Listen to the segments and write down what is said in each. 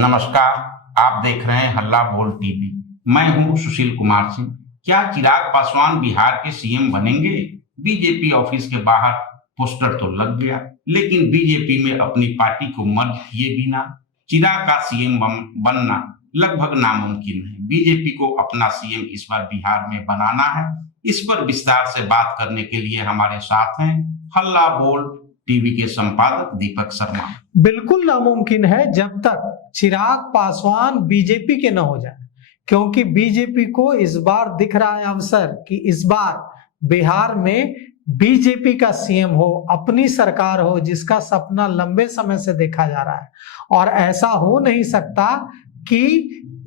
नमस्कार। आप देख रहे हैं हल्ला बोल टीवी। मैं हूं सुशील कुमार सिंह। क्या चिराग पासवान बिहार के सीएम बनेंगे? बीजेपी ऑफिस के बाहर पोस्टर तो लग गया, लेकिन बीजेपी में अपनी पार्टी को मर्ज किए बिना चिराग का सीएम बनना लगभग नामुमकिन है। बीजेपी को अपना सीएम इस बार बिहार में बनाना है। इस पर विस्तार से बात करने के लिए हमारे साथ हैं हल्ला बोल टीवी के संपादक दीपक शर्मा। बिल्कुल नामुमकिन है जब तक चिराग पासवान बीजेपी के न हो जाए, क्योंकि बीजेपी को इस बार दिख रहा है अवसर कि इस बार बिहार में बीजेपी का सीएम हो, अपनी सरकार हो, जिसका सपना लंबे समय से देखा जा रहा है। और ऐसा हो नहीं सकता कि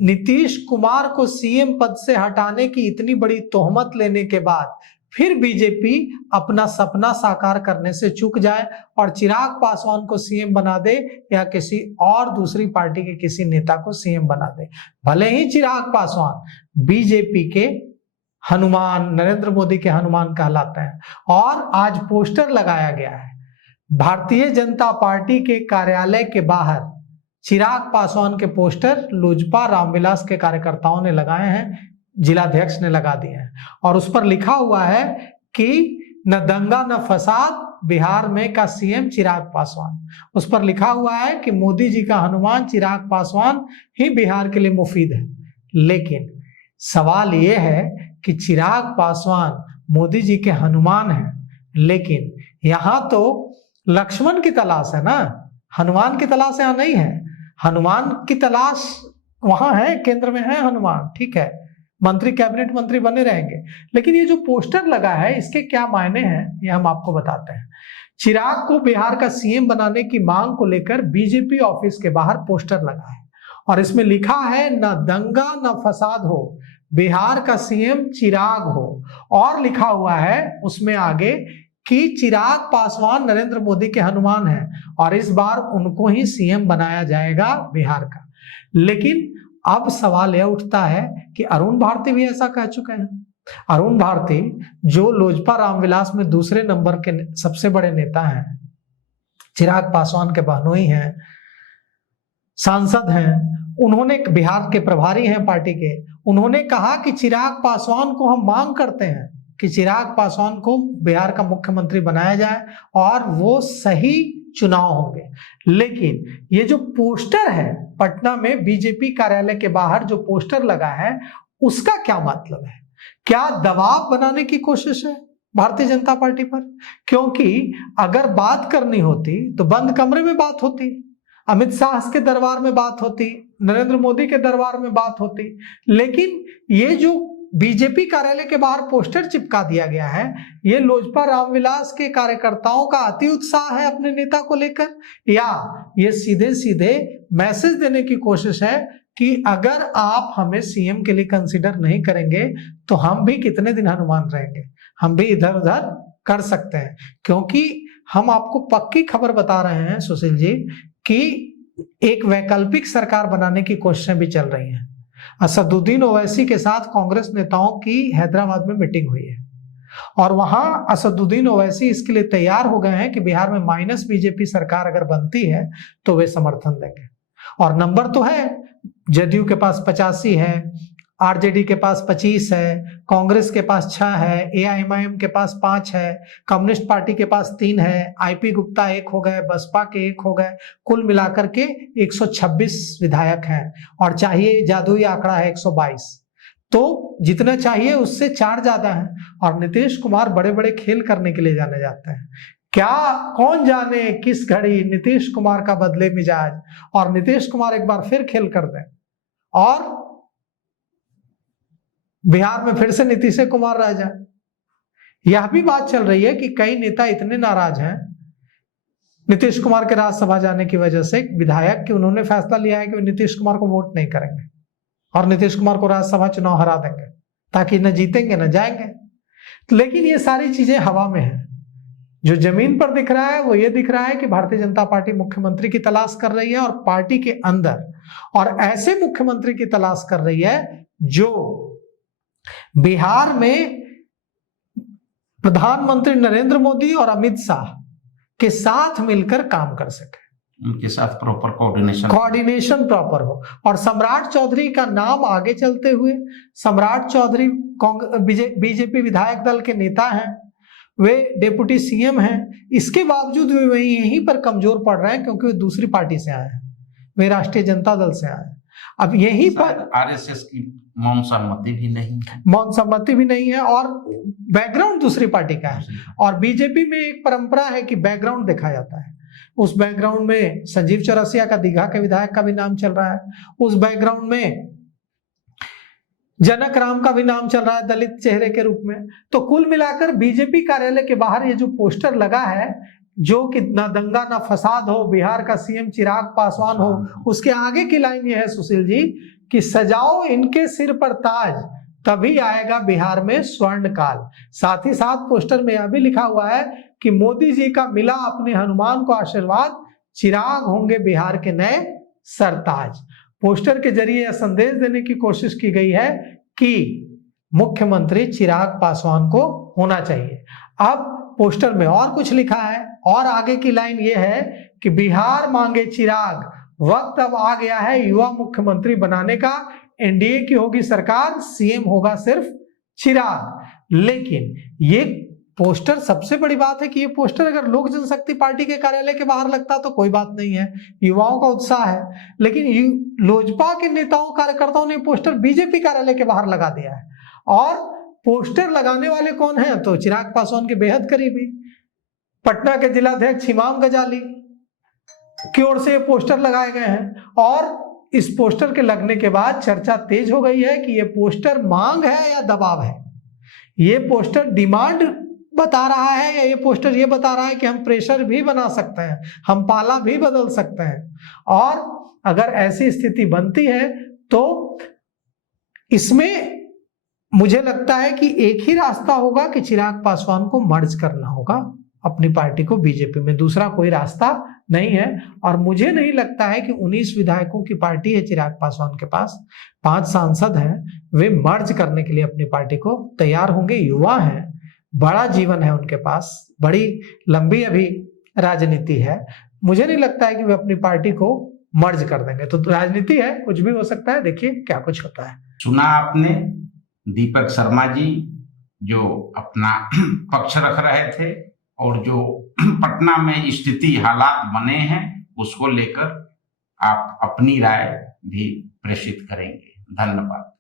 नीतीश कुमार को सीएम पद से हटाने की इतनी बड़ी तोहमत लेने के बाद फिर बीजेपी अपना सपना साकार करने से चूक जाए और चिराग पासवान को सीएम बना दे या किसी और दूसरी पार्टी के किसी नेता को सीएम बना दे। भले ही चिराग पासवान बीजेपी के हनुमान, नरेंद्र मोदी के हनुमान कहलाते हैं। और आज पोस्टर लगाया गया है भारतीय जनता पार्टी के कार्यालय के बाहर, चिराग पासवान के पोस्टर लोजपा रामविलास के कार्यकर्ताओं ने लगाए हैं, जिलाध्यक्ष ने लगा दिए हैं। और उस पर लिखा हुआ है कि न दंगा न फसाद, बिहार में का सीएम चिराग पासवान। उस पर लिखा हुआ है कि मोदी जी का हनुमान चिराग पासवान ही बिहार के लिए मुफीद है। लेकिन सवाल यह है कि चिराग पासवान मोदी जी के हनुमान हैं, लेकिन यहां तो लक्ष्मण की तलाश है ना, हनुमान की तलाश यहां नहीं है। हनुमान की तलाश वहां है, केंद्र में है हनुमान, ठीक है, मंत्री, कैबिनेट मंत्री बने रहेंगे। लेकिन ये जो पोस्टर लगा है इसके क्या मायने हैं ये हम आपको बताते हैं। चिराग को बिहार का सीएम बनाने की मांग को लेकर बीजेपी ऑफिस के बाहर पोस्टर लगा है और इसमें लिखा है न दंगा न फसाद हो, बिहार का सीएम चिराग हो। और लिखा हुआ है उसमें आगे कि चिराग पासवान नरेंद्र मोदी के हनुमान हैं और इस बार उनको ही सीएम बनाया जाएगा बिहार का। लेकिन अब सवाल यह उठता है कि अरुण भारती भी ऐसा कह चुके हैं। अरुण भारती जो लोजपा रामविलास में दूसरे नंबर के सबसे बड़े नेता हैं, चिराग पासवान के बहनोई हैं, सांसद हैं, उन्होंने बिहार के प्रभारी हैं पार्टी के, उन्होंने कहा कि चिराग पासवान को हम मांग करते हैं कि चिराग पासवान को बिहार का मुख्यमंत्री बनाया जाए और वो सही चुनाव होंगे। लेकिन ये जो पोस्टर है पटना में बीजेपी कार्यालय के बाहर जो पोस्टर लगा है उसका क्या मतलब है? क्या दबाव बनाने की कोशिश है भारतीय जनता पार्टी पर? क्योंकि अगर बात करनी होती तो बंद कमरे में बात होती, अमित शाह के दरबार में बात होती, नरेंद्र मोदी के दरबार में बात होती। लेकिन ये जो बीजेपी कार्यालय के बाहर पोस्टर चिपका दिया गया है, ये लोजपा रामविलास के कार्यकर्ताओं का अति उत्साह है अपने नेता को लेकर, या ये सीधे सीधे मैसेज देने की कोशिश है कि अगर आप हमें सीएम के लिए कंसीडर नहीं करेंगे तो हम भी कितने दिन हनुमान रहेंगे, हम भी इधर उधर कर सकते हैं। क्योंकि हम आपको पक्की खबर बता रहे हैं सुशील जी कि एक वैकल्पिक सरकार बनाने की कोशिशें भी चल रही हैं। असदुद्दीन ओवैसी के साथ कांग्रेस नेताओं की हैदराबाद में मीटिंग हुई है और वहां असदुद्दीन ओवैसी इसके लिए तैयार हो गए हैं कि बिहार में माइनस बीजेपी सरकार अगर बनती है तो वे समर्थन देंगे। और नंबर तो है, जदयू के पास 85 है, आरजेडी के पास 25 है, कांग्रेस के पास 6 है, एआईएमआईएम के पास 5 है, कम्युनिस्ट पार्टी के पास 3 है, आईपी गुप्ता 1 हो गए, बसपा के 1 हो गए, कुल मिलाकर के 126 विधायक हैं और चाहिए जादुई आंकड़ा है 122। तो जितना चाहिए उससे 4 ज्यादा है। और नीतीश कुमार बड़े बड़े खेल करने के लिए जाने जाते हैं। क्या कौन जाने किस घड़ी नीतीश कुमार का बदले मिजाज और नीतीश कुमार एक बार फिर खेल कर दें और बिहार में फिर से नीतीश कुमार रह जाए। यह भी बात चल रही है कि कई नेता इतने नाराज हैं नीतीश कुमार के राज्यसभा जाने की वजह से, विधायक कि उन्होंने फैसला लिया है कि वे नीतीश कुमार को वोट नहीं करेंगे और नीतीश कुमार को राज्यसभा चुनाव हरा देंगे ताकि न जीतेंगे न जाएंगे। लेकिन ये सारी चीजें हवा में है। जो जमीन पर दिख रहा है वो ये दिख रहा है कि भारतीय जनता पार्टी मुख्यमंत्री की तलाश कर रही है और पार्टी के अंदर और ऐसे मुख्यमंत्री की तलाश कर रही है जो बिहार में प्रधानमंत्री नरेंद्र मोदी और अमित शाह के साथ मिलकर काम कर सके। उनके साथ प्रॉपर कोऑर्डिनेशन प्रॉपर हो। और सम्राट चौधरी का नाम आगे चलते हुए, सम्राट चौधरी बीजेपी विधायक दल के नेता हैं, वे डिप्टी सीएम हैं, इसके बावजूद वे यहीं पर कमजोर पड़ रहे हैं क्योंकि वे दूसरी पार्टी से आए हैं, वे राष्ट्रीय जनता दल से आए हैं। अब यहीं पर आरएसएस की मौन सम्मति भी नहीं है और बैकग्राउंड दूसरी पार्टी का है। और बीजेपी में एक परंपरा है कि बैकग्राउंड देखा जाता है। उस बैकग्राउंड में संजीव चौरसिया का, दीघा के विधायक का भी नाम चल रहा है। उस बैकग्राउंड में जनक राम का भी नाम चल रहा है दलित चेहरे के रूप में। तो कुल मिलाकर बीजेपी कार्यालय के बाहर ये जो पोस्टर लगा है, जो कि ना दंगा ना फसाद हो, बिहार का सीएम चिराग पासवान हो, उसके आगे की लाइन ये है सुशील जी कि सजाओ इनके सिर पर ताज, तभी आएगा बिहार में स्वर्ण काल। साथ ही साथ पोस्टर में यह भी लिखा हुआ है कि मोदी जी का मिला अपने हनुमान को आशीर्वाद, चिराग होंगे बिहार के नए सरताज। पोस्टर के जरिए यह संदेश देने की कोशिश की गई है कि मुख्यमंत्री चिराग पासवान को होना चाहिए। अब पोस्टर में और कुछ लिखा है और आगे की लाइन ये है कि बिहार मांगे चिराग, वक्त अब आ गया है युवा मुख्यमंत्री बनाने का, एनडीए की होगी सरकार, सीएम होगा सिर्फ चिराग। लेकिन ये पोस्टर, सबसे बड़ी बात है कि ये पोस्टर अगर लोक जनशक्ति पार्टी के कार्यालय के बाहर लगता तो कोई बात नहीं है, युवाओं का उत्साह है, लेकिन लोजपा के नेताओं कार्यकर्ताओं ने पोस्टर बीजेपी कार्यालय के बाहर लगा दिया है। और पोस्टर लगाने वाले कौन हैं? तो चिराग पासवान के बेहद करीबी पटना के जिलाध्यक्ष इमाम गजाली की ओर से पोस्टर लगाए गए हैं। और इस पोस्टर के लगने के बाद चर्चा तेज हो गई है कि ये पोस्टर मांग है या दबाव है। ये पोस्टर डिमांड बता रहा है या ये पोस्टर ये बता रहा है कि हम प्रेशर भी बना सकते हैं, हम पाला भी बदल सकते हैं। और अगर ऐसी स्थिति बनती है तो इसमें मुझे लगता है कि एक ही रास्ता होगा कि चिराग पासवान को मर्ज करना होगा अपनी पार्टी को बीजेपी में, दूसरा कोई रास्ता नहीं है। और मुझे नहीं लगता है कि 19 विधायकों की पार्टी है चिराग पासवान के पास, 5 सांसद हैं, वे मर्ज करने के लिए अपनी पार्टी को तैयार होंगे। युवा हैं, बड़ा जीवन है उनके पास, बड़ी लंबी अभी राजनीति है, मुझे नहीं लगता है कि वे अपनी पार्टी को मर्ज कर देंगे। तो राजनीति है, कुछ भी हो सकता है, देखिए क्या कुछ होता है। सुना आपने दीपक शर्मा जी जो अपना पक्ष रख रहे थे और जो पटना में स्थिति हालात बने हैं उसको लेकर आप अपनी राय भी प्रेषित करेंगे। धन्यवाद।